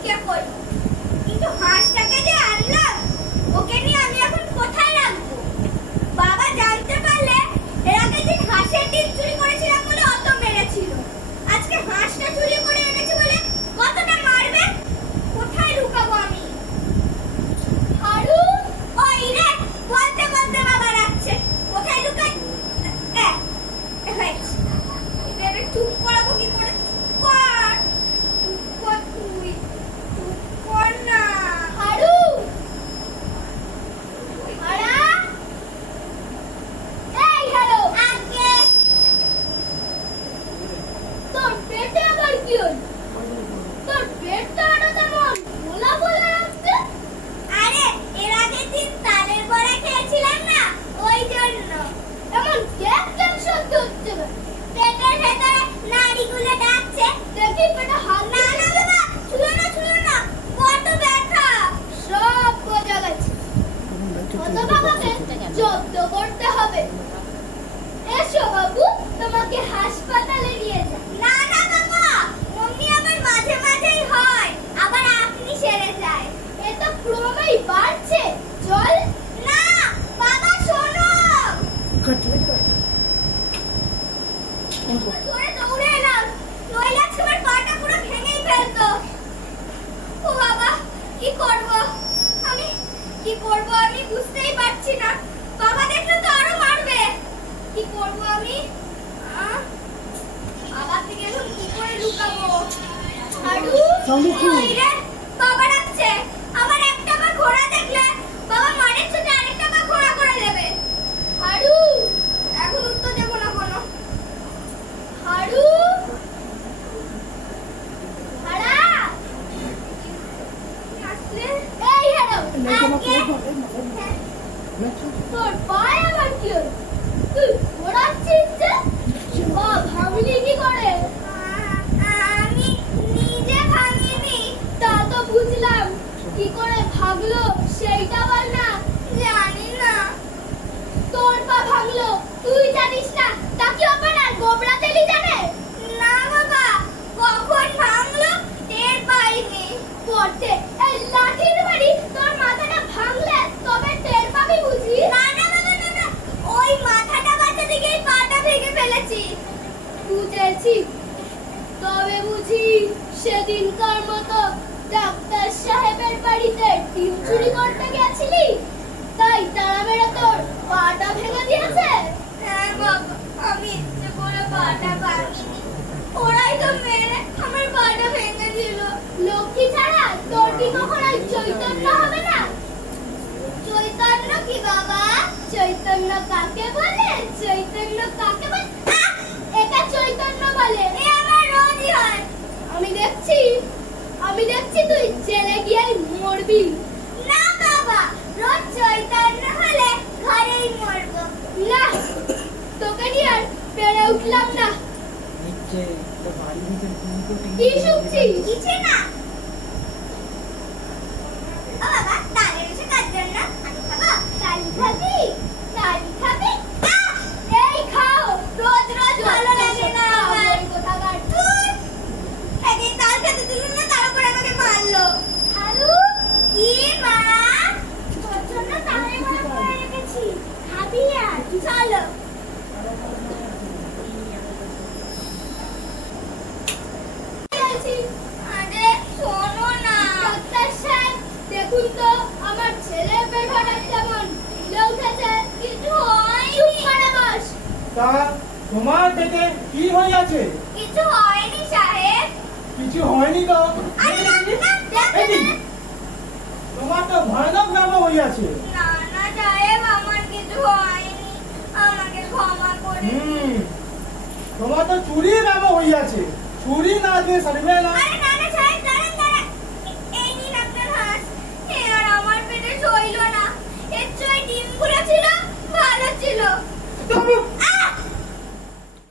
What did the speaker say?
লুকিয়ে পড়ি, কিন্তু হাঁসটাকে যে আনলাম ওকে নিয়ে আমি এখন কোথায় রাখবো? বাবা জানতে পারলে এর আগের দিন হাঁসের ডিম চুরি করেছিলাম বলে অত মেরেছিল, আজকে হাঁসটা চুরি করে এনেছি বলে কতটা মারবে। কোথায় লুকাবো আমি? হারু, ওই রে, বলতে বলতে বাবা রাখছে। কোথায় লুকাই? এবারে চুপ করাবো কি করে? কর, চুপ কর তুই, চুপ কর না। হারু, হারা, এই হ্যালো, আগে তোর পেটে আবার কি হল? তোর পেটটা তেমন ফোলা ফোলা লাগছে। আরে এর আগের দিন তালের বড়া খেয়েছিলাম না, ওই জন্য এমন গ্যাস গ্যাস শব্দ হচ্ছে। পেটের ভেতরে নাড়িগুলো ডাকছে, দেখি পেটে হাত। না না বাবা, ছুঁয়ো না, ছুঁয়ো না, বড্ড ব্যথা। সব বোঝা গেছে, বাবাকে জব্দ করতে হবে। এসো বাবু, তোমাকে হাসপাতালে নিয়ে যাই। না না বাবা, অমনি আবার মাঝে মাঝেই হয়, আবার আপনি সেরে যায়। এ তো ক্রমেই বাড়ছে। চল না বাবা, শোনো। ধরে দৌড়ে এলাম, নইলে আজকে আমার পাটা পুরো ভেঙেই ফেলতো। ও বাবা, কি করব আমি, কি করব আমি বুঝতেই পারছি না। বাবা দেখলে তো আরো মারবে। কি করব আমি? বাবা থেকে এখন কি করে লুকাবো? হারু, ওই রে, বাবা ডাকছে। আমার একটা পা ঘোড়া দেখলে বাবা মারের সাথে আরেকটা পা ঘোড়া করে দেবে। হারু, এখন উত্তর দেবো না কোনো। হারু, হারা, আসলে এই হ্যালো, তোর পায়ে আবার কি হলো? তুই ঘোরাচ্ছিস যে? বা ভাঙলি কি করে? আমি নিজে ভাঙিনি। তা তো বুঝলাম, কি করে ভাঙলো সেইটা বল না। জানি না। তোর পা ভাঙলো তুই জানিস না, তা কি আপনার গোবরা তেলি জানে? না বাবা, কখন ভাঙলো টের পাইনি। পড়তে এই লাঠির বাড়ি তোর মাথাটা ভাঙলে তবে টের পাবি বুঝি। না না না না না, ওই মাথাটা বাঁচাতে গিয়ে পাটা ভেঙে ফেলেছি। বুঝেছি, তবে বুঝি সেদিনকার মতো ডাক্তার সাহেবের বাড়িতে ডিম চুরি করতে গেছিলি, তাই তারা মেরে তোর পাটা ভেঙে দিয়েছে? হ্যাঁ বাবা, আমি ইচ্ছে করে পাটা ভাঙিনি, ওরাই তো মেরে আমার পাটা ভেঙে দিল। লক্ষ্মী ছাড়া তোর কি কখনো চৈতন্য হবে না? চৈতন্য কি বাবা? চৈতন্য কাকে বলে? চৈতন্য কাকে বলে? এটা চৈতন্য বলে, এ আমার রোজই হয়। আমি দেখছি তুই জেলে গিয়ে মরবি। না বাবা, রোজ চৈতন্য হলে ঘরেই মরবো। না, তোকে নিয়ে আর পেরে উঠলাম না। কি শুনছিস? কিছু না। ও বাবা, তালের রসে কার জন্য? আমি খাবো। তালি খাবি? তালি খাবি? এই খাও, রোজ রোজ ভালো লাগে না আমার। কোথাকার তুই একদিন তাল খেতে দিল না, তার উপর আমাকে মারলো। হারু, কি মা, তোর জন্য তালের বড়া করে রেখেছি, খাবি? আর চলো। আরে শোনো না ডাক্তার সাহেব, দেখুন তো আমার ছেলের পেট হঠাৎ কেমন ফুলে উঠেছে। কিছু হয়নি। চুপ করে বস। তা তোমার পেটে কি হয়ে আছে? কিছু হয়নি সাহেব। কিছু হয়নি তো? আরে না না, এই, তোমার তো ভয়ানক ব্যামো হয়ে আছে। না না সাহেব, আমার কিছু হয়নি, আমাকে ক্ষমা করে দিন। তোমার তো চুরি ব্যামো হয়ে আছে, চুরি না দিয়ে সারবে না। আরে না না সাহেব,